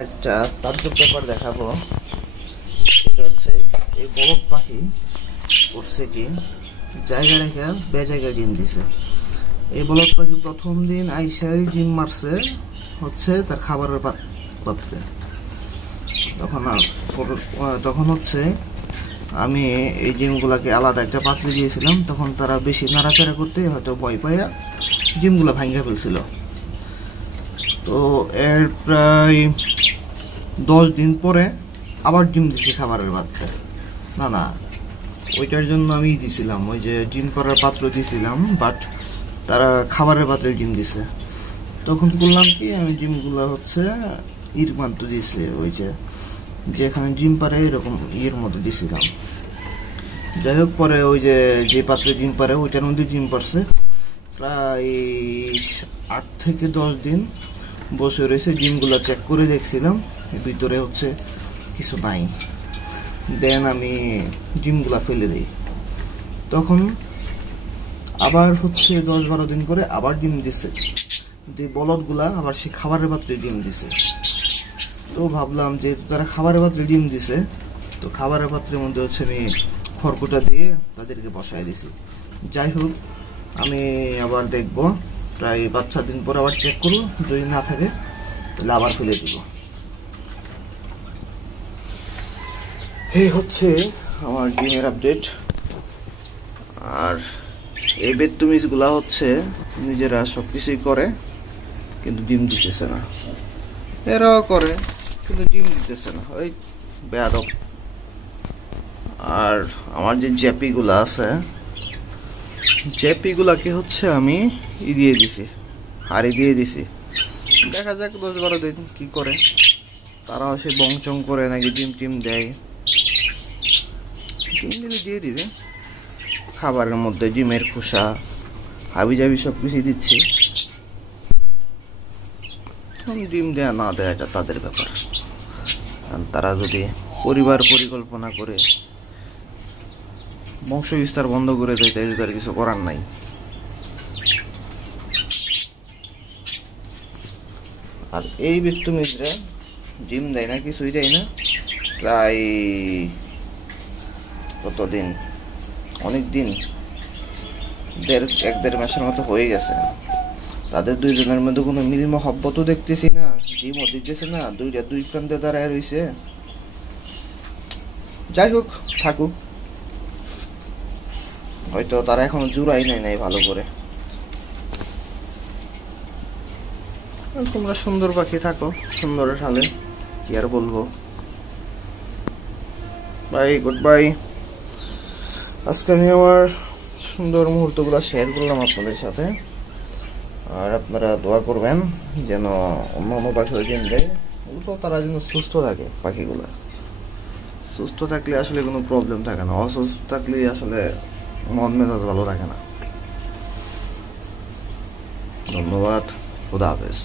একটা তাজ্জব ব্যাপার দেখাবো। এটা হচ্ছে এই বলদ পাখি করছে কি, জায়গা রেখে বেজায়গায় ডিম দিছে। এই বলদ পাখি প্রথম দিন আইসাই ডিম মারছে হচ্ছে তার খাবারের পাত্রে। তখন হচ্ছে আমি এই ডিমগুলাকে আলাদা একটা পাত্রে দিয়েছিলাম। তখন তারা বেশি নাড়াচাড়া করতে হয়তো ভয় পাইয়া ডিমগুলা ভাঙ্গা ফেলছিল। তো এর প্রায় 10 দিন পরে আবার ডিম দিছি খাবারের পাত্রে। না, ওইটার জন্য আমি দিছিলাম, ওই যে ডিম পাড়ার পাত্র দিছিলাম, বাট তারা খাবারের পাত্রে ডিম দিছে। তখন বললাম কি, আমি ডিমগুলো হচ্ছে ইর মধ্যে দিছে, ওই যে যেখানে ডিম পারে এরকম ইয়ের মধ্যে দিছিলাম। যাই হোক, পরে ওই যে পাত্রে ডিম পারে ওইটার মধ্যে ডিম পারছে। প্রায় 8 থেকে 10 দিন বসে রয়েছে। ডিমগুলো চেক করে দেখছিলাম ভিতরে হচ্ছে কিছু নাই। দেন আমি ডিমগুলা ফেলে দিই। তখন আবার হচ্ছে 10-12 দিন করে আবার ডিম দিছে। যে বলদগুলা আবার সে খাবারের পাত্রে ডিম দিছে। তো ভাবলাম যে তারা খাবারের পাত্রে ডিম দিছে, তো খাবারের পাত্রের মধ্যে হচ্ছে আমি খড়কুটা দিয়ে তাদেরকে বসায় দিছি। যাই হোক, আমি আবার দেখব প্রায় 5-6 দিন পর আবার চেক করবো, যদি না থাকে তাহলে আবার ফেলে দিব। এই হচ্ছে আমার ডিমের আপডেট। আর এই বেদতুমিজগুলা হচ্ছে নিজেরা সবকিছুই করে কিন্তু ডিম দিতেছে না। এরাও করে কিন্তু ডিম দিতেছে না, ওই বেয়াদব। আর আমার যে জ্যাপিগুলা আছে, জ্যাপিগুলাকে হচ্ছে আমি দিয়ে দিছি, হাড়ি দিয়ে দিছি। দেখা যাক 10-12 দিন কি করে। তারাও সে বংচং করে নাকি ডিম টিম দেয়। ডিম দিলে দিয়ে দিবে। খাবারের মধ্যে ডিমের খোসা হাবি জাবি সব কিছু দিচ্ছি। ডিম দেয়া না দেয়া এটা তাদের ব্যাপার। তারা যদি পরিবার পরিকল্পনা করে বংশ বিস্তার বন্ধ করে দেয়, তাই তার কিছু করার নাই। আর এই বেদতুমিজরা ডিম দেয় না, কিছুই দেয় না। প্রায় কতদিন, অনেক দিন, 1-1.5 মাসের মতো হয়ে গেছে। তাদের দুইজনের মধ্যে কোনো মিল মহব্বতও দেখতেছি না, ডিমও দিতেছে না, দুই প্রান্তে দাঁড়ায় রয়েছে। যাই হোক, থাকুক। হয়তো তারা এখনো জুড়াই নাই ভালো করে। তোমরা সুন্দর পাখি থাকো সুন্দরের হালে, কি আর বলবো। Bye, goodbye. আজকে আমি আমার সুন্দর মুহূর্তগুলো শেয়ার করলাম আপনাদের সাথে। আর আপনারা দোয়া করবেন যেন অন্য পাখি ডিম দেয়, তারা যেন সুস্থ থাকে। পাখিগুলা সুস্থ থাকলে আসলে কোনো প্রবলেম থাকে না, অসুস্থ থাকলে আসলে মন মেজাজ ভালো থাকে না। ধন্যবাদ, খুদা হাফেজ।